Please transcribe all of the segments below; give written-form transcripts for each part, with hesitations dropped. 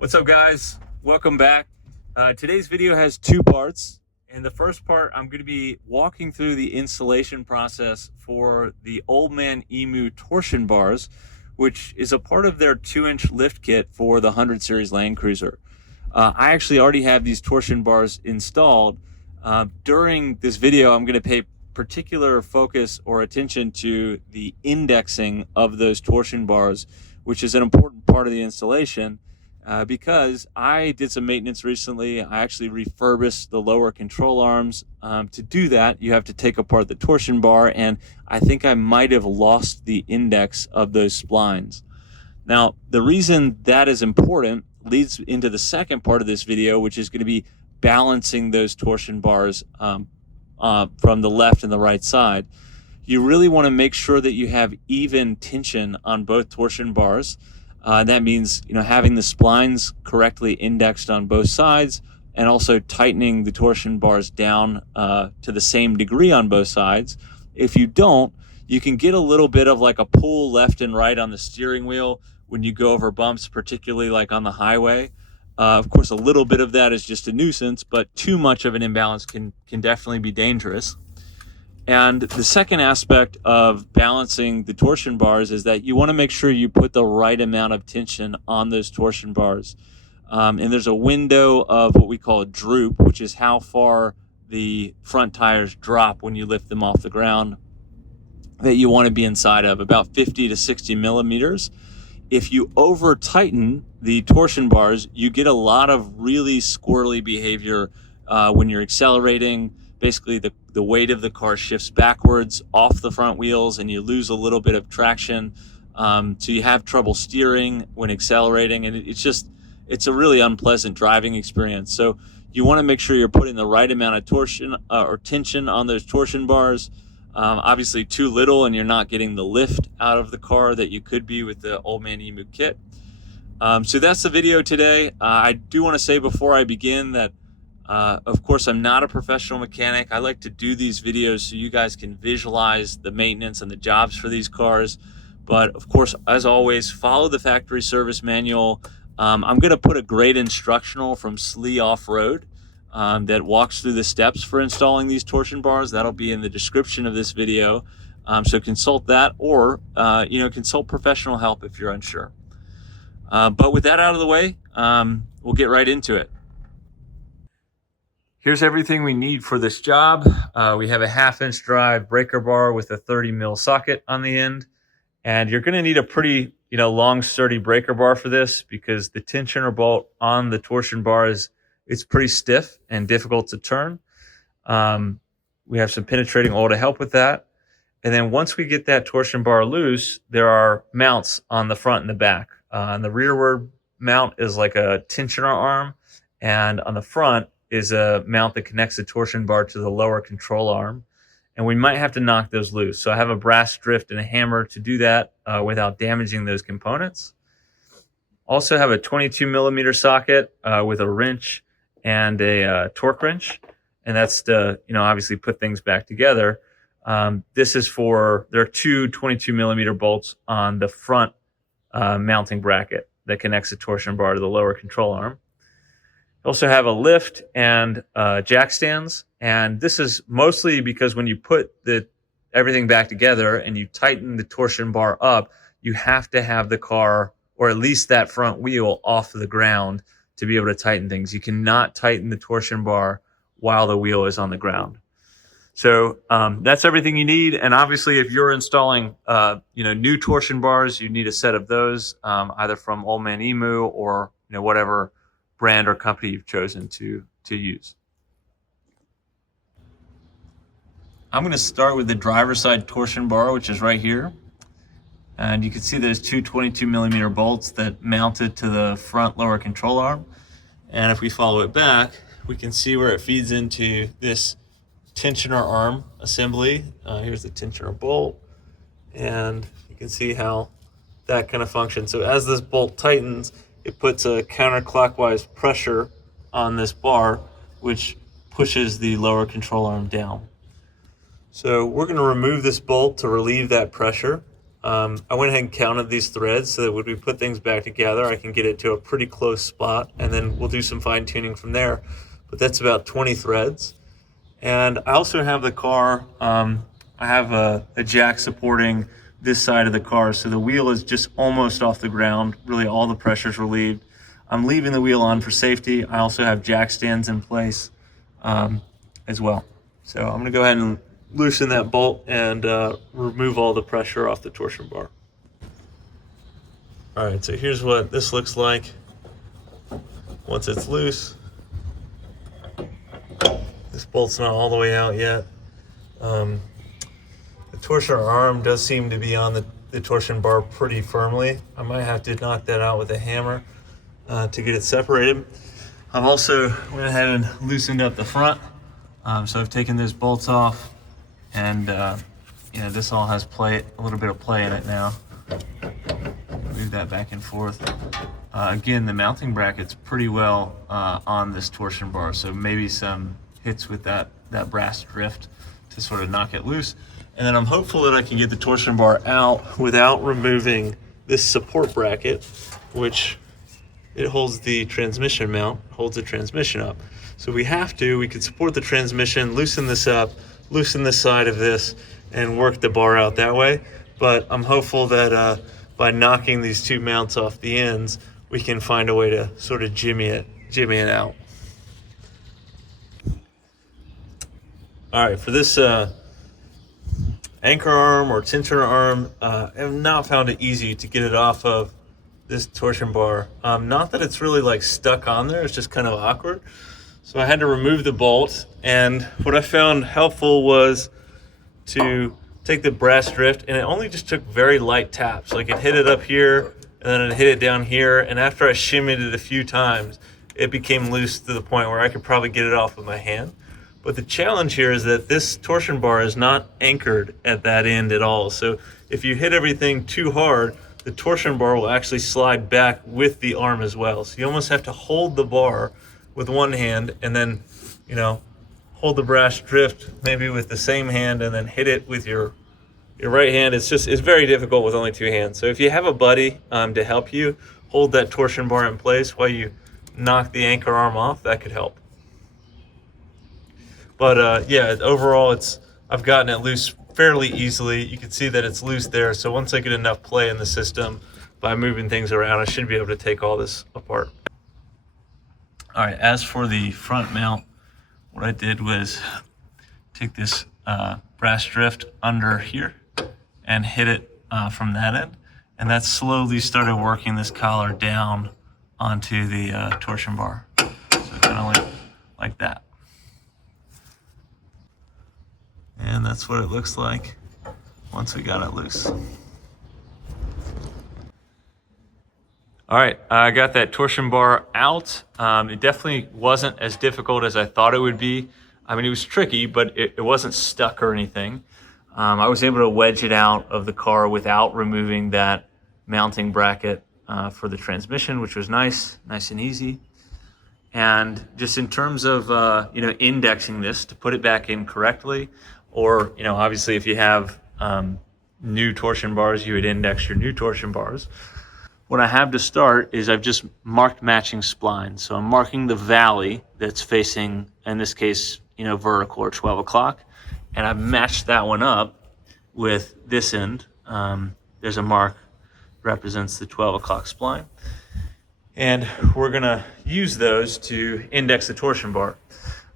What's up, guys? Welcome back. Today's video has two parts. In the first part, I'm going to be walking through the installation process for the Ole Man Emu Torsion Bars, which is a part of their 2-inch lift kit for the 100 Series Land Cruiser. I actually already have these torsion bars installed. During this video, I'm going to pay particular focus or attention to the indexing of those torsion bars, which is an important part of the installation. Because I did some maintenance recently. I actually refurbished the lower control arms. To do that, you have to take apart the torsion bar, and I think I might have lost the index of those splines. Now, the reason that is important leads into the second part of this video, which is going to be balancing those torsion bars from the left and the right side. You really want to make sure that you have even tension on both torsion bars. That means, having the splines correctly indexed on both sides, and also tightening the torsion bars down to the same degree on both sides. If you don't, you can get a little bit of like a pull left and right on the steering wheel when you go over bumps, particularly like on the highway. Of course, a little bit of that is just a nuisance, but too much of an imbalance can definitely be dangerous. And the second aspect of balancing the torsion bars is that you want to make sure you put the right amount of tension on those torsion bars. And there's a window of what we call a droop, which is how far the front tires drop when you lift them off the ground, that you want to be inside of, about 50 to 60 millimeters. If you over tighten the torsion bars, you get a lot of really squirrely behavior when you're accelerating. Basically, the weight of the car shifts backwards off the front wheels, and you lose a little bit of traction. So you have trouble steering when accelerating, and it's a really unpleasant driving experience. So you want to make sure you're putting the right amount of torsion or tension on those torsion bars. Obviously, too little, and you're not getting the lift out of the car that you could be with the Ole Man Emu kit. So that's the video today. I do want to say before I begin that of course, I'm not a professional mechanic. I like to do these videos so you guys can visualize the maintenance and the jobs for these cars. But of course, as always, follow the factory service manual. I'm going to put a great instructional from Slee Off-Road that walks through the steps for installing these torsion bars. That'll be in the description of this video. So consult that, or consult professional help if you're unsure. But with that out of the way, we'll get right into it. Here's everything we need for this job. We have a 1/2-inch drive breaker bar with a 30 mil socket on the end. And you're gonna need a pretty long, sturdy breaker bar for this, because the tensioner bolt on the torsion bar it's pretty stiff and difficult to turn. We have some penetrating oil to help with that. And then once we get that torsion bar loose, there are mounts on the front and the back. On the rearward mount is like a tensioner arm, and on the front is a mount that connects the torsion bar to the lower control arm. And we might have to knock those loose. So I have a brass drift and a hammer to do that without damaging those components. Also have a 22 millimeter socket with a wrench and a torque wrench. And that's to, obviously put things back together. This is there are two 22 millimeter bolts on the front mounting bracket that connects the torsion bar to the lower control arm. Also have a lift and jack stands, and this is mostly because when you put everything back together and you tighten the torsion bar up, you have to have the car, or at least that front wheel, off the ground to be able to tighten things. You cannot tighten the torsion bar while the wheel is on the ground. So that's everything you need. And obviously, if you're installing new torsion bars, you need a set of those, either from Ole Man Emu or whatever brand or company you've chosen to use. I'm going to start with the driver's side torsion bar, which is right here. And you can see there's two 22 millimeter bolts that mount it to the front lower control arm. And if we follow it back, we can see where it feeds into this tensioner arm assembly. Here's the tensioner bolt, and you can see how that kind of functions. So as this bolt tightens, it puts a counterclockwise pressure on this bar, which pushes the lower control arm down. So we're going to remove this bolt to relieve that pressure. I went ahead and counted these threads so that when we put things back together, I can get it to a pretty close spot, and then we'll do some fine tuning from there. But that's about 20 threads. And I also have the car, I have a jack supporting this side of the car, so the wheel is just almost off the ground. Really all the pressure's relieved. I'm leaving the wheel on for safety. I also have jack stands in place as well. So I'm gonna go ahead and loosen that bolt and remove all the pressure off the torsion bar. All right, so here's what this looks like once it's loose. This bolt's not all the way out yet. The torsion arm does seem to be on the torsion bar pretty firmly. I might have to knock that out with a hammer to get it separated. I've also went ahead and loosened up the front. So I've taken those bolts off, and you know, this all has a little bit of play in it now. Move that back and forth. Again, the mounting bracket's pretty well on this torsion bar, so maybe some hits with that brass drift to sort of knock it loose. And then I'm hopeful that I can get the torsion bar out without removing this support bracket, which it holds the transmission mount, holds the transmission up. So we could support the transmission, loosen this up, loosen the side of this, and work the bar out that way. But I'm hopeful that by knocking these two mounts off the ends, we can find a way to sort of jimmy it out. All right, for this anchor arm or tensioner arm, I have not found it easy to get it off of this torsion bar. Not that it's really like stuck on there, it's just kind of awkward. So I had to remove the bolt, and what I found helpful was to take the brass drift, and it only just took very light taps. Like it hit it up here, and then it hit it down here, and after I shimmied it a few times, it became loose to the point where I could probably get it off with my hand. But the challenge here is that this torsion bar is not anchored at that end at all. So if you hit everything too hard, the torsion bar will actually slide back with the arm as well. So you almost have to hold the bar with one hand, and then, you know, hold the brass drift maybe with the same hand, and then hit it with your right hand. It's very difficult with only two hands. So if you have a buddy to help you hold that torsion bar in place while you knock the anchor arm off, that could help. But yeah, overall, I've gotten it loose fairly easily. You can see that it's loose there. So once I get enough play in the system by moving things around, I should be able to take all this apart. All right, as for the front mount, what I did was take this brass drift under here and hit it from that end. And that slowly started working this collar down onto the torsion bar. So kind of like that. And that's what it looks like once we got it loose. All right, I got that torsion bar out. It definitely wasn't as difficult as I thought it would be. I mean, it was tricky, but it wasn't stuck or anything. I was able to wedge it out of the car without removing that mounting bracket for the transmission, which was nice and easy. And just in terms of you know, indexing this to put it back in correctly, or, you know, obviously if you have new torsion bars, you would index your new torsion bars. What I have to start is I've just marked matching splines. So I'm marking the valley that's facing, in this case, you know, vertical or 12 o'clock. And I've matched that one up with this end. There's a mark represents the 12 o'clock spline. And we're gonna use those to index the torsion bar.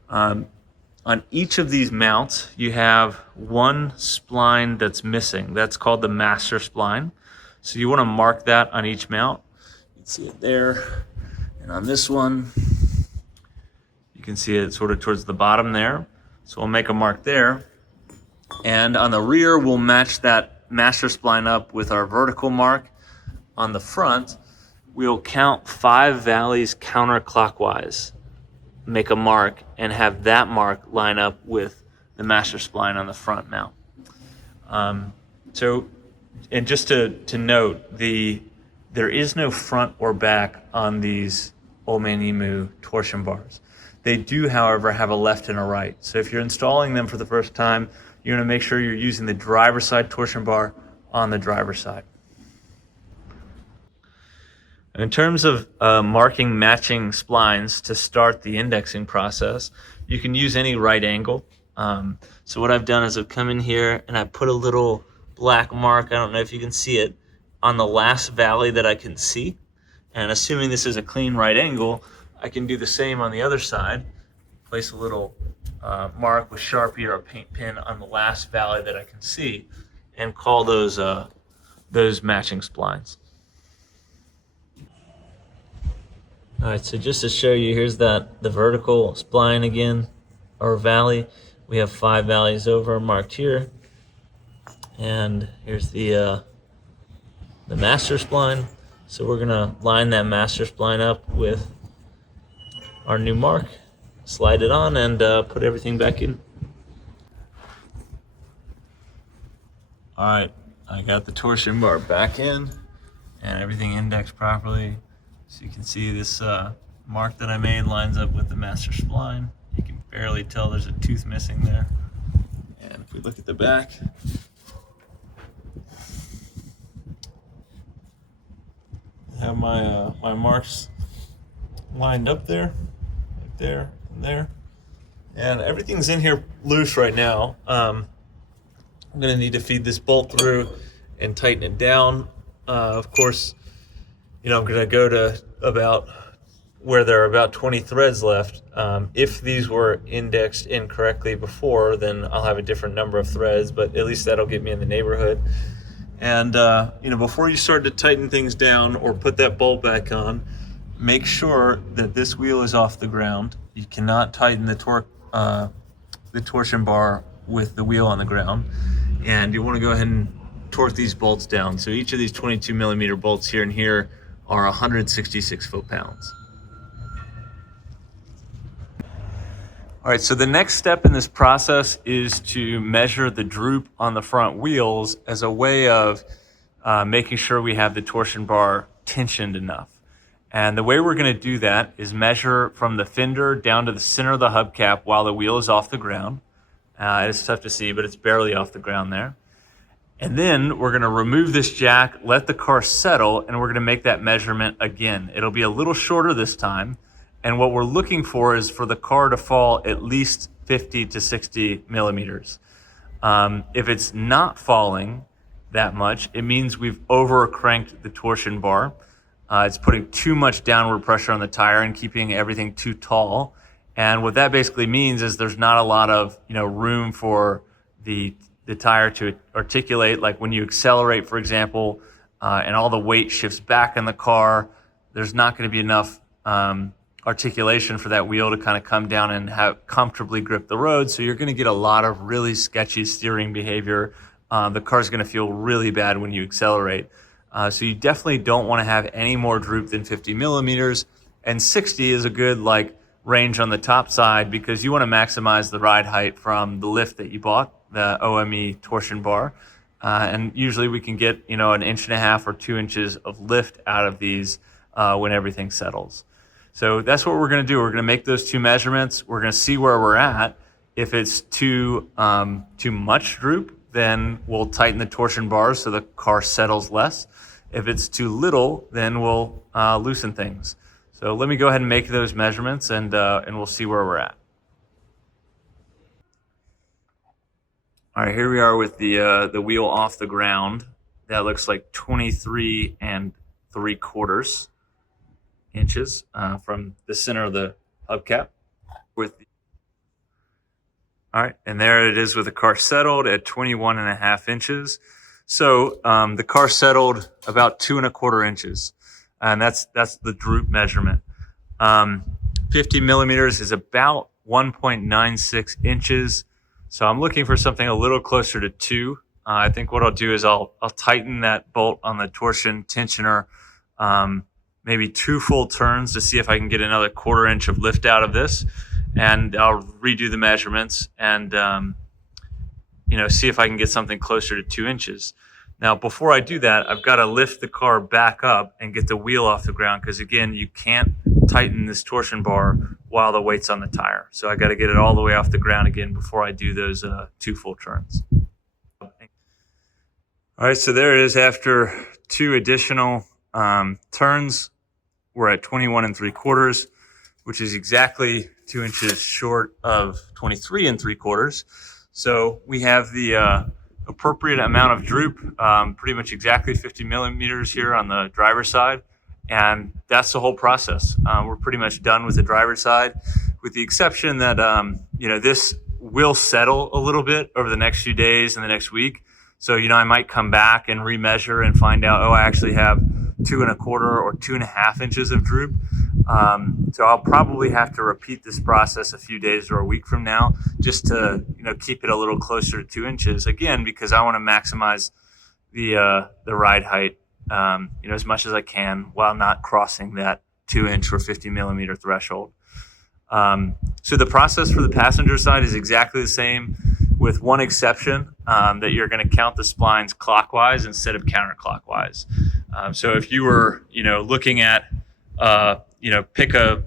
On each of these mounts, you have one spline that's missing. That's called the master spline. So you want to mark that on each mount. You can see it there. And on this one, you can see it sort of towards the bottom there. So we'll make a mark there. And on the rear, we'll match that master spline up with our vertical mark. On the front, we'll count 5 valleys counterclockwise, make a mark, and have that mark line up with the master spline on the front mount. And just to note, there is no front or back on these Ole Man Emu torsion bars. They do, however, have a left and a right. So if you're installing them for the first time, you're gonna make sure you're using the driver's side torsion bar on the driver's side. In terms of marking matching splines to start the indexing process, you can use any right angle. So what I've done is I've come in here and I put a little black mark, I don't know if you can see it, on the last valley that I can see. And assuming this is a clean right angle, I can do the same on the other side. Place a little mark with Sharpie or a paint pen on the last valley that I can see and call those matching splines. All right, so just to show you, here's the vertical spline again, or valley. We have 5 valleys over marked here. And here's the master spline. So we're gonna line that master spline up with our new mark, slide it on, and put everything back in. All right, I got the torsion bar back in and everything indexed properly. So you can see this mark that I made lines up with the master spline. You can barely tell there's a tooth missing there. And if we look at the back, I have my marks lined up there, right there, and there. And everything's in here loose right now. I'm gonna need to feed this bolt through and tighten it down. Of course, you know, I'm gonna go to about where there are about 20 threads left. If these were indexed incorrectly before, then I'll have a different number of threads, but at least that'll get me in the neighborhood. And you know, before you start to tighten things down or put that bolt back on, make sure that this wheel is off the ground. You cannot tighten the torsion bar with the wheel on the ground. And you want to go ahead and torque these bolts down. So each of these 22 millimeter bolts here and here are 166 foot-pounds. All right, so the next step in this process is to measure the droop on the front wheels as a way of making sure we have the torsion bar tensioned enough. And the way we're gonna do that is measure from the fender down to the center of the hubcap while the wheel is off the ground. It's tough to see, but it's barely off the ground there. And then we're gonna remove this jack, let the car settle, and we're gonna make that measurement again. It'll be a little shorter this time. And what we're looking for is for the car to fall at least 50 to 60 millimeters. If it's not falling that much, it means we've over cranked the torsion bar. It's putting too much downward pressure on the tire and keeping everything too tall. And what that basically means is there's not a lot of room for the tire to articulate. Like when you accelerate, for example, and all the weight shifts back in the car, there's not going to be enough articulation for that wheel to kind of come down and have comfortably grip the road. So you're going to get a lot of really sketchy steering behavior. The car's going to feel really bad when you accelerate. So you definitely don't want to have any more droop than 50 millimeters. And 60 is a good range on the top side because you want to maximize the ride height from the lift that you bought, the OME torsion bar. And usually we can get, an 1.5 or 2 inches of lift out of these when everything settles. So that's what we're going to do. We're going to make those 2 measurements. We're going to see where we're at. If it's too much droop, then we'll tighten the torsion bars so the car settles less. If it's too little, then we'll loosen things. So let me go ahead and make those measurements, and we'll see where we're at. All right, here we are with the wheel off the ground. That looks like 23 3/4 inches from the center of the hubcap. All right, and there it is with the car settled at 21.5 inches. So the car settled about 2.25 inches, and that's the droop measurement. 50 millimeters is about 1.96 inches. So I'm looking for something a little closer to 2. I think what I'll do is I'll tighten that bolt on the torsion tensioner, maybe 2 full turns to see if I can get another 1/4 inch of lift out of this. And I'll redo the measurements and see if I can get something closer to 2 inches. Now, before I do that, I've got to lift the car back up and get the wheel off the ground because, again, you can't tighten this torsion bar while the weight's on the tire. So I got to get it all the way off the ground again before I do those 2 full turns. All right, so there it is. After 2 additional turns, we're at 21 3/4, which is exactly 2 inches short of 23 3/4. So we have the appropriate amount of droop, pretty much exactly 50 millimeters here on the driver's side. And that's the whole process. We're pretty much done with the driver's side, with the exception that, this will settle a little bit over the next few days and the next week. So, I might come back and remeasure and find out, I actually have 2 1/4 or 2.5 inches of droop. So I'll probably have to repeat this process a few days or a week from now, just to, keep it a little closer to 2 inches again, because I want to maximize the ride height, as much as I can while not crossing that 2 inch or 50 millimeter threshold. So the process for the passenger side is exactly the same, with one exception, that you're going to count the splines clockwise instead of counterclockwise. So if you were, looking at, pick a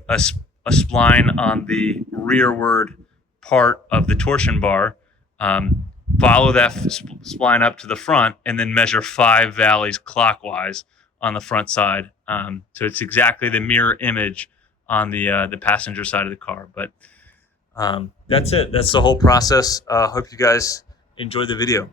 spline on the rearward part of the torsion bar, follow that spline up to the front, and then measure 5 valleys clockwise on the front side. So it's exactly the mirror image on the passenger side of the car. But that's it. That's the whole process. Hope you guys enjoyed the video.